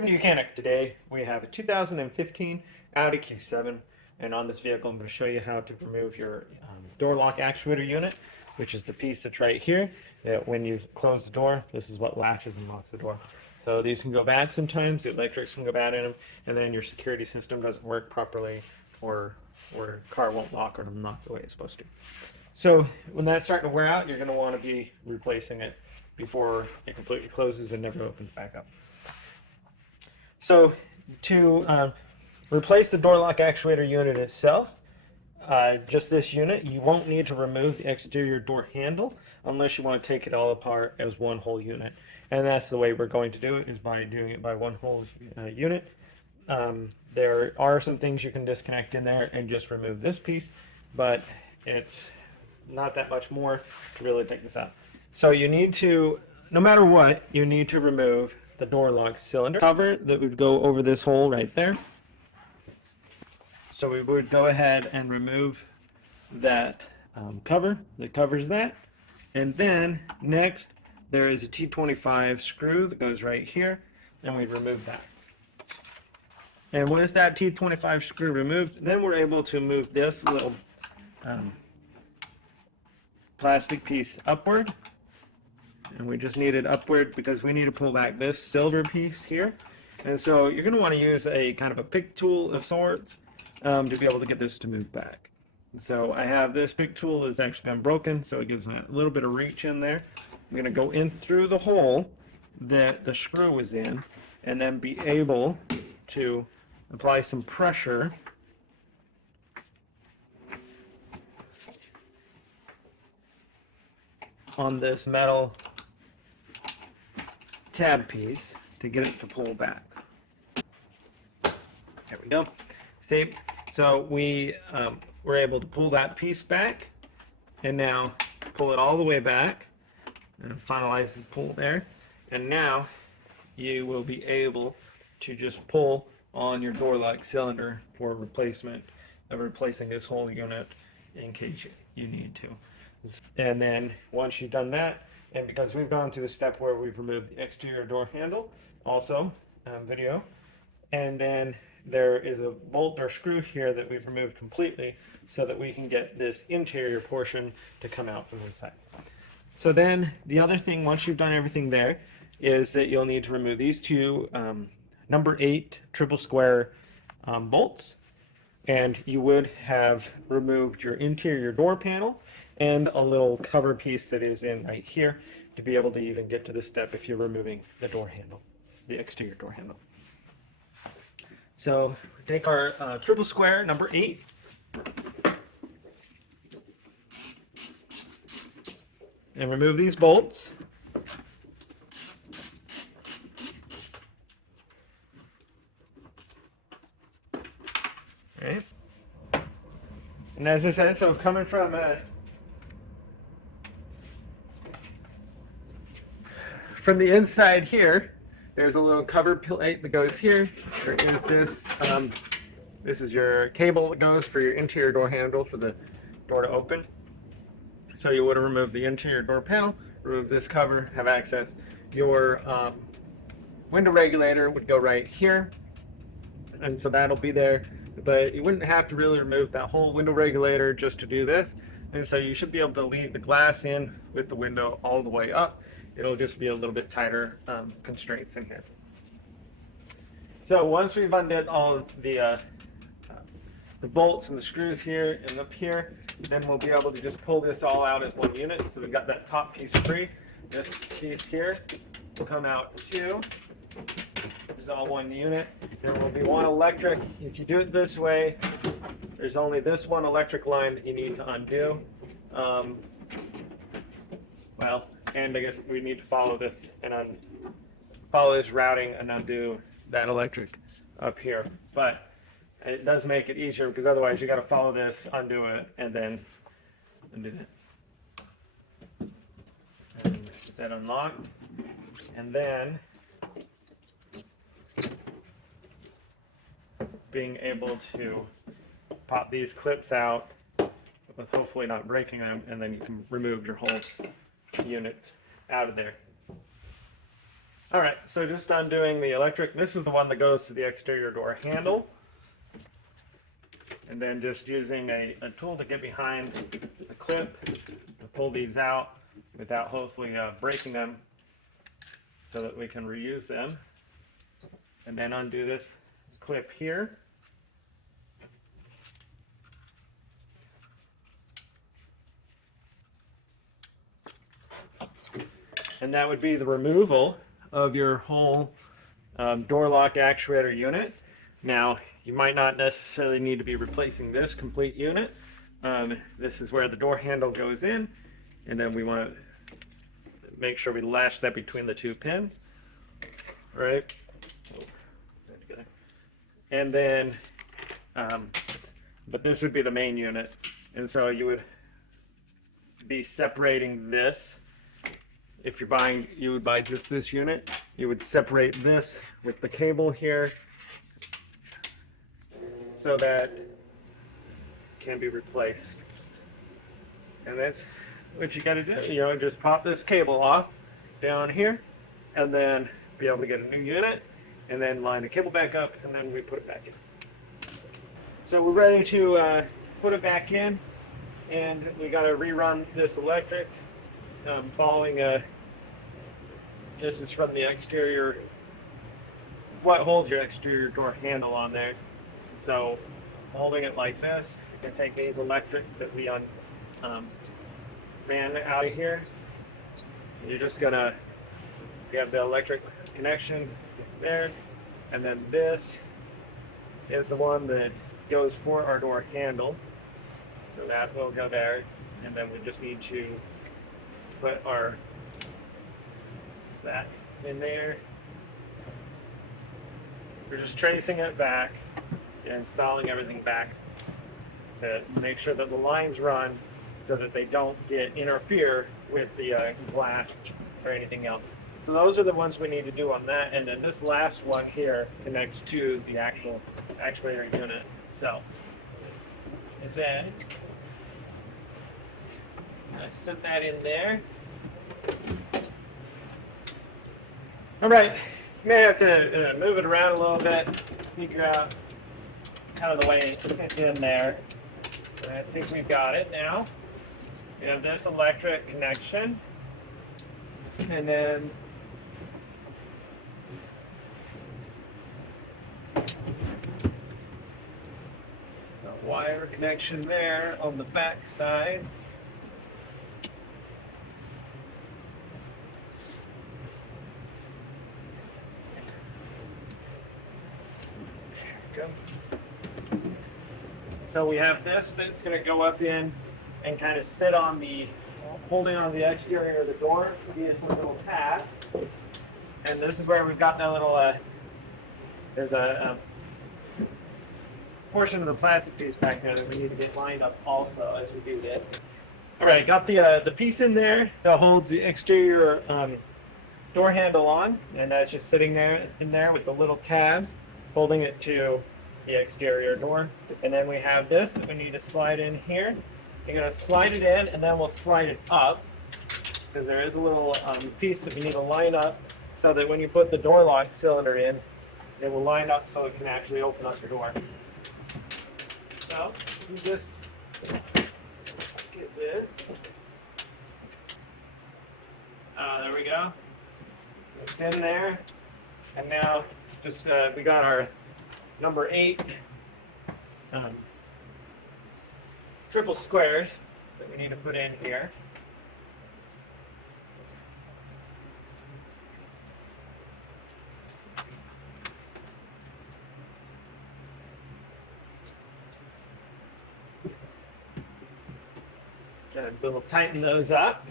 Welcome to Mechanic. Today we have a 2015 Audi Q7, and on this vehicle I'm going to show you how to remove your door lock actuator unit, which is the piece that's right here. That when you close the door, this is what latches and locks the door. So these can go bad sometimes, the electrics can go bad in them, and then your security system doesn't work properly, or your car won't lock or not the way it's supposed to. So when that's starting to wear out, you're going to want to be replacing it before it completely closes and never opens back up. So to replace the door lock actuator unit itself, just this unit, you won't need to remove the exterior door handle unless you want to take it all apart as one whole unit. And that's the way we're going to do it, is by doing it by one whole unit. There are some things you can disconnect in there and just remove this piece, but it's not that much more to really take this out. So you need to, no matter what, you need to remove the door lock cylinder cover that would go over this hole right there. So we would go ahead and remove that cover that covers that. And then next there is a T25 screw that goes right here, and we remove that. And with that T25 screw removed, then we're able to move this little plastic piece upward. And we just need it upward because we need to pull back this silver piece here. And so you're going to want to use a kind of a pick tool of sorts to be able to get this to move back. So I have this pick tool that's actually been broken, so it gives me a little bit of reach in there. I'm going to go in through the hole that the screw was in, and then be able to apply some pressure on this metal tab piece to get it to pull back. There we go. See, so we were able to pull that piece back, and now pull it all the way back and finalize the pull there. And now you will be able to just pull on your door lock cylinder for replacement of replacing this whole unit in case you need to. And then once you've done that, and because we've gone to the step where we've removed the exterior door handle, also video, and then there is a bolt or screw here that we've removed completely so that we can get this interior portion to come out from inside. So then the other thing, once you've done everything there, is that you'll need to remove these two number 8 triple square bolts, and you would have removed your interior door panel and a little cover piece that is in right here to be able to even get to this step if you're removing the door handle, the exterior door handle. So take our triple square number 8, and remove these bolts. Okay. And as I said, so coming from the inside here, there's a little cover plate that goes here. There is this, this is your cable that goes for your interior door handle for the door to open. So you would have removed the interior door panel, remove this cover, have access. Your window regulator would go right here, and so that'll be there. But you wouldn't have to really remove that whole window regulator just to do this. And so you should be able to leave the glass in with the window all the way up. It'll just be a little bit tighter constraints in here. So once we've undid all the bolts and the screws here and up here, then we'll be able to just pull this all out as one unit. So we've got that top piece free. This piece here will come out too. This is all one unit. There will be one electric. If you do it this way, there's only this one electric line that you need to undo. Well, and I guess we need to follow this and follow this routing and undo that electric up here. But it does make it easier, because otherwise you got to follow this, undo it, and then undo it. And get that unlocked, and then being able to pop these clips out with hopefully not breaking them, and then you can remove your whole unit out of there. All right, so just undoing the electric. This is the one that goes to the exterior door handle. And then just using a tool to get behind the clip to pull these out without hopefully breaking them so that we can reuse them. And then undo this clip here. And that would be the removal of your whole door lock actuator unit. Now, you might not necessarily need to be replacing this complete unit. This is where the door handle goes in, and then we want to make sure we latch that between the two pins, right? And then, but this would be the main unit, and so you would be separating this. If you're buying, you would buy just this unit. You would separate this with the cable here so that it can be replaced. And that's what you gotta do. You know, just pop this cable off down here and then be able to get a new unit and then line the cable back up and then we put it back in. So we're ready to put it back in, and we gotta rerun this electric. Following this is from the exterior, what holds your exterior door handle on there. So holding it like this, you can take these electric that we ran out of here. You're just gonna, you have the electric connection there, and then this is the one that goes for our door handle. So that will go there, and then we just need to put that in there. We're just tracing it back and installing everything back to make sure that the lines run so that they don't interfere with the glass or anything else. So those are the ones we need to do on that, and then this last one here connects to the actual actuator unit itself. And then I set that in there. All right, you may have to move it around a little bit, figure out kind of the way it sits in there. And I think we've got it now. We have this electric connection, and then the wire connection there on the back side. So we have this that's going to go up in and kind of sit on the, holding on the exterior of the door via some little tab. And this is where we've got that little, there's a portion of the plastic piece back there that we need to get lined up also as we do this. All right, got the piece in there that holds the exterior door handle on, and that's just sitting there in there with the little tabs holding it to the exterior door. And then we have this that we need to slide in here. You're going to slide it in, and then we'll slide it up because there is a little piece that we need to line up so that when you put the door lock cylinder in, it will line up so it can actually open up your door. So you just get this. There we go. So it's in there, and now just we got our number 8 triple squares that we need to put in here. We'll tighten those up.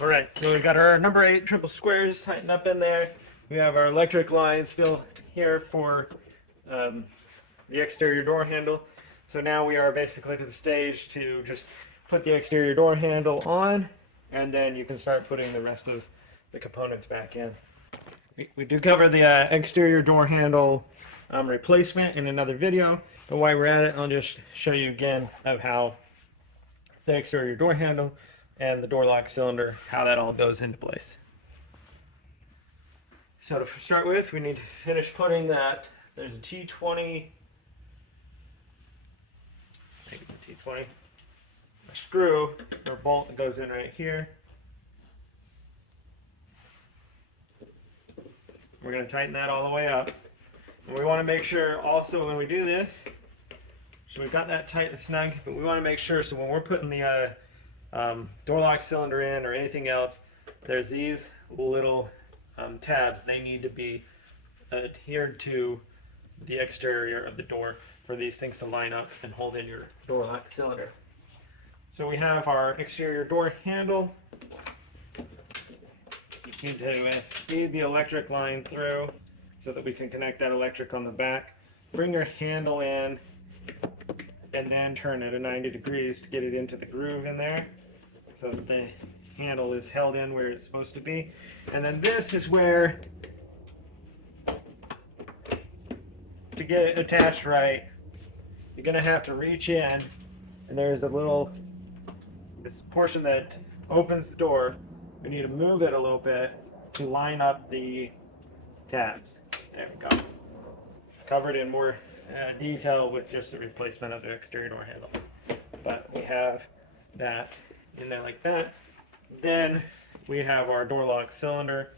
All right, so we got our number 8 triple squares tightened up in there. We have our electric line still here for the exterior door handle. So now we are basically to the stage to just put the exterior door handle on, and then you can start putting the rest of the components back in. We do cover the exterior door handle replacement in another video, but while we're at it, I'll just show you again of how the exterior door handle, and the door lock cylinder, how that all goes into place. So to start with, we need to finish putting that. There's a T20, I think it's a T20, a screw or bolt that goes in right here. We're going to tighten that all the way up. And we want to make sure also when we do this, so we've got that tight and snug, but we want to make sure so when we're putting the door lock cylinder in or anything else, there's these little tabs. They need to be adhered to the exterior of the door for these things to line up and hold in your door lock cylinder. So we have our exterior door handle. You need to feed the electric line through so that we can connect that electric on the back. Bring your handle in and then turn it at 90 degrees to get it into the groove in there so that the handle is held in where it's supposed to be. And then this is where, to get it attached right, you're going to have to reach in, and there's a little, this portion that opens the door, we need to move it a little bit to line up the tabs. There we go. Covered in more detail with just the replacement of the exterior door handle. But we have that in there like that. Then we have our door lock cylinder,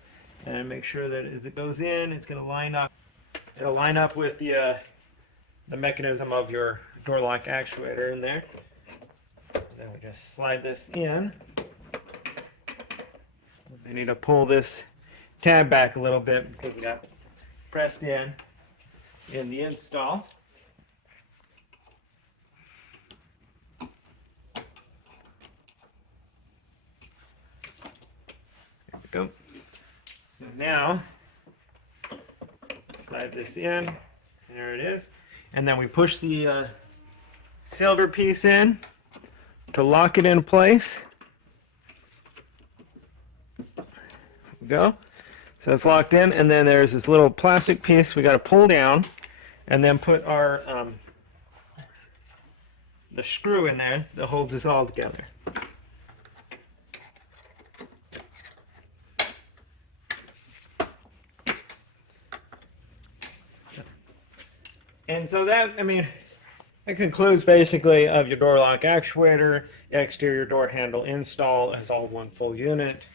and make sure that as it goes in, it's going to line up. It'll line up with the mechanism of your door lock actuator in there. Then we just slide this in. We need to pull this tab back a little bit because it got pressed in the install. There we go. So now, slide this in. There it is. And then we push the silver piece in to lock it in place. There we go. So it's locked in, and then there's this little plastic piece we got to pull down and then put our the screw in there that holds this all together. And so that, I mean, that concludes basically of your door lock actuator, exterior door handle install as all one full unit,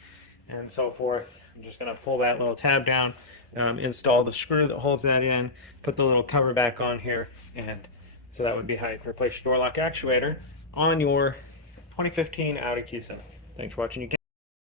and so forth. I'm just going to pull that little tab down, install the screw that holds that in, put the little cover back on here, and so that would be how you replace your door lock actuator on your 2015 Audi Q7. Thanks for watching.